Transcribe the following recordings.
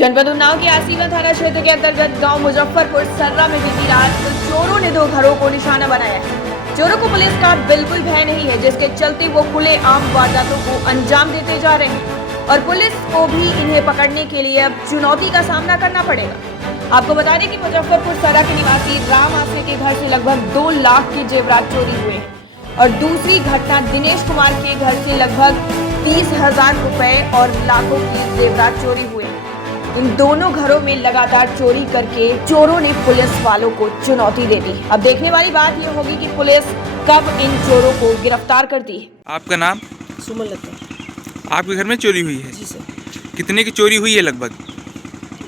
जनपद उन्नाव के आसीवा थाना क्षेत्र के अंतर्गत गांव मुजफ्फरपुर सर्रा में बीती रात चोरों ने 2 घरों को निशाना बनाया है। चोरों को पुलिस का बिल्कुल भय नहीं है, जिसके चलते वो खुलेआम वारदातों को अंजाम देते जा रहे हैं और पुलिस को भी इन्हें पकड़ने के लिए अब चुनौती का सामना करना पड़ेगा। आपको बता दें कि मुजफ्फरपुर सर्रा के निवासी राम आसरे के घर से लगभग 2 लाख के जेवरात चोरी हुए और दूसरी घटना दिनेश कुमार के घर से लगभग 30,000 रुपए और लाखों की जेवरात चोरी हुए। इन दोनों घरों में लगातार चोरी करके चोरों ने पुलिस वालों को चुनौती दे दी। अब देखने वाली बात यह होगी कि पुलिस कब इन चोरों को गिरफ्तार करती है। आपका नाम? सुमन लता। आपके घर में चोरी हुई है? जी सर। कितने की चोरी हुई है? लगभग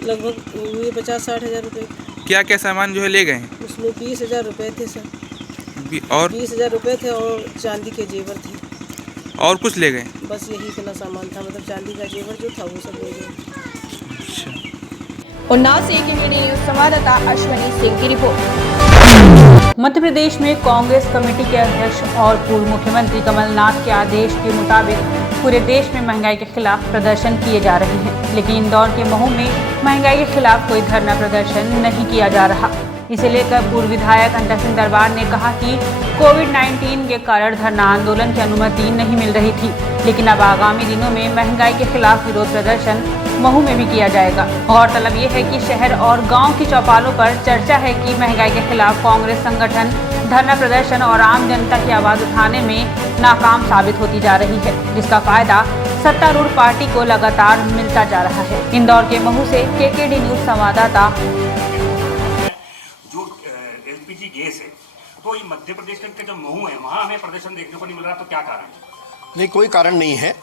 हुए 50-60 हज़ार रुपये। क्या क्या सामान जो है ले गए हैं? उसमें 20,000 रुपये थे सर। और 20,000 रुपये थे और चांदी के जेवर थे। और कुछ ले गए? बस यही इतना सामान था, मतलब चांदी का जेवर जो था वो सब ले गए। उन्नाव से केकेडी न्यूज़ संवाददाता अश्वनी सिंह की रिपोर्ट। मध्य प्रदेश में कांग्रेस कमेटी के अध्यक्ष और पूर्व मुख्यमंत्री कमलनाथ के आदेश के मुताबिक पूरे देश में महंगाई के खिलाफ प्रदर्शन किए जा रहे हैं, लेकिन इंदौर के महू में महंगाई के खिलाफ कोई धरना प्रदर्शन नहीं किया जा रहा। इसे लेकर पूर्व विधायक अंतर सिंह दरबार ने कहा कि कोविड-19 के कारण धरना आंदोलन की अनुमति नहीं मिल रही थी, लेकिन अब आगामी दिनों में महंगाई के खिलाफ विरोध प्रदर्शन महू में भी किया जाएगा। गौरतलब ये है कि शहर और गांव की चौपालों पर चर्चा है कि महंगाई के खिलाफ कांग्रेस संगठन धरना प्रदर्शन और आम जनता की आवाज उठाने में नाकाम साबित होती जा रही है, जिसका फायदा सत्तारूढ़ पार्टी को लगातार मिलता जा रहा है। इंदौर के महू से केकेडी न्यूज़ संवाददाता। जो एलपीजी गैस है, तो ये मध्य प्रदेश के जो महू है वहाँ हमें प्रदर्शन देखने को नहीं मिल रहा, तो क्या कारण है? नहीं, कोई कारण नहीं है।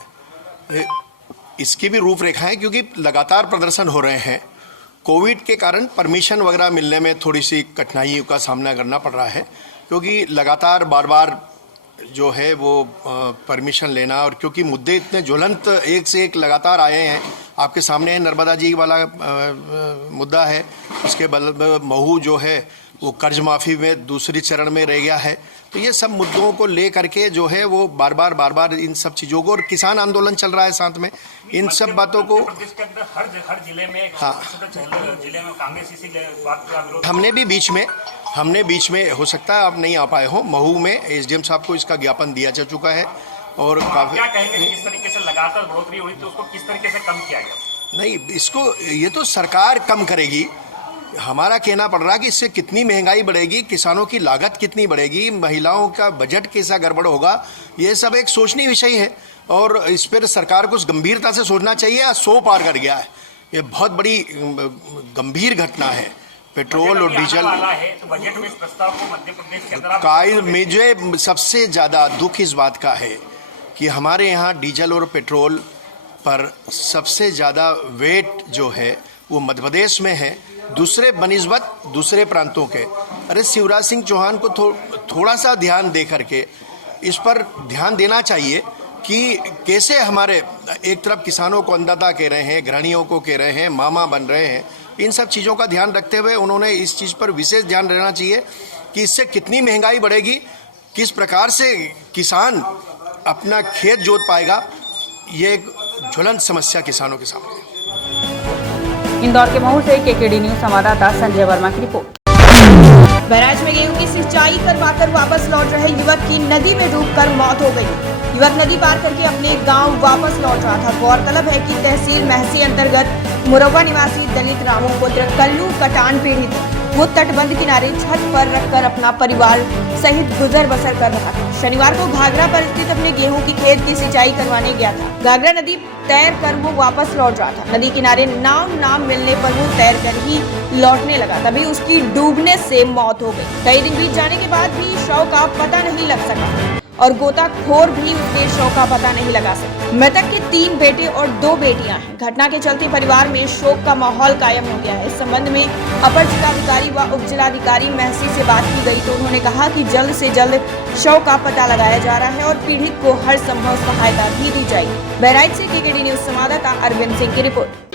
इसकी भी रूपरेखा है, क्योंकि लगातार प्रदर्शन हो रहे हैं। कोविड के कारण परमिशन वगैरह मिलने में थोड़ी सी कठिनाइयों का सामना करना पड़ रहा है, क्योंकि लगातार बार बार जो है वो परमिशन लेना, और क्योंकि मुद्दे इतने ज्वलंत एक से एक लगातार आए हैं। आपके सामने नर्मदा जी वाला मुद्दा है, उसके बाद महू जो है वो कर्ज माफ़ी में दूसरी चरण में रह गया है। तो ये सब मुद्दों को ले करके जो है वो बार बार इन सब चीज़ों को, और किसान आंदोलन चल रहा है साथ में, इन सब बातों को हर जिले में, हाँ, जिले में कांग्रेस इसी बात का विरोध। हमने बीच में हो सकता है आप नहीं आ पाए हो, महू में एसडीएम साहब को इसका ज्ञापन दिया जा चुका है। और काफी क्या कहेंगे, किस तरीके से लगातार बढ़ोतरी हुई थी, उसको किस तरीके से कम किया गया? नहीं, इसको ये तो सरकार कम करेगी। हमारा कहना पड़ रहा है कि इससे कितनी महंगाई बढ़ेगी, किसानों की लागत कितनी बढ़ेगी, महिलाओं का बजट कैसा गड़बड़ होगा, ये सब एक सोचनीय विषय है और इस पर सरकार को गंभीरता से सोचना चाहिए। 100 पार कर गया है, ये बहुत बड़ी गंभीर घटना है। पेट्रोल और डीजल तो बजट में इस प्रस्ताव को मध्य प्रदेश के अंदर मुझे सबसे ज़्यादा दुख इस बात का है कि हमारे यहाँ डीजल और पेट्रोल पर सबसे ज़्यादा वेट जो है वो मध्य प्रदेश में है, दूसरे बनिस्बत दूसरे प्रांतों के। अरे शिवराज सिंह चौहान को थोड़ा सा ध्यान दे करके इस पर ध्यान देना चाहिए कि कैसे हमारे एक तरफ किसानों को अन्नदाता कह रहे हैं, गृहिणियों को कह रहे हैं, मामा बन रहे हैं। इन सब चीज़ों का ध्यान रखते हुए उन्होंने इस चीज़ पर विशेष ध्यान देना चाहिए कि इससे कितनी महंगाई बढ़ेगी, किस प्रकार से किसान अपना खेत जोत पाएगा। ये एक ज्वलंत समस्या किसानों के सामने। इंदौर के महू से केकेडी न्यूज़ संवाददाता संजय वर्मा की रिपोर्ट। बैराज में गेहूं की सिंचाई करवाकर वापस लौट रहे युवक की नदी में डूबकर मौत हो गई। युवक नदी पार करके अपने गांव वापस लौट रहा था। गौरतलब है कि तहसील महसी अंतर्गत मुरवा निवासी दलित रामू पुत्र कल्लू कटान पीड़ित वो तटबंध किनारे छत पर रखकर अपना परिवार सहित गुजर बसर कर रहा था। शनिवार को घाघरा पर स्थित अपने गेहूं की खेत की सिंचाई करवाने गया था। घाघरा नदी तैर कर वो वापस लौट रहा था। नदी किनारे नाव ना मिलने पर वो तैर कर ही लौटने लगा, तभी उसकी डूबने से मौत हो गई। कई दिन बीत जाने के बाद भी शव का पता नहीं लग सका और गोताखोर भी उसके शव का पता नहीं लगा सके। मृतक के 3 बेटे और 2 बेटियां हैं। घटना के चलते परिवार में शोक का माहौल कायम हो गया है। इस संबंध में अपर जिलाधिकारी व उप जिलाधिकारी महसी से बात की गई तो उन्होंने कहा कि जल्द से जल्द शव का पता लगाया जा रहा है और पीड़ित को हर संभव सहायता भी दी जाएगी। बहराइच से केकेडी न्यूज़ संवाददाता अरविंद सिंह की रिपोर्ट।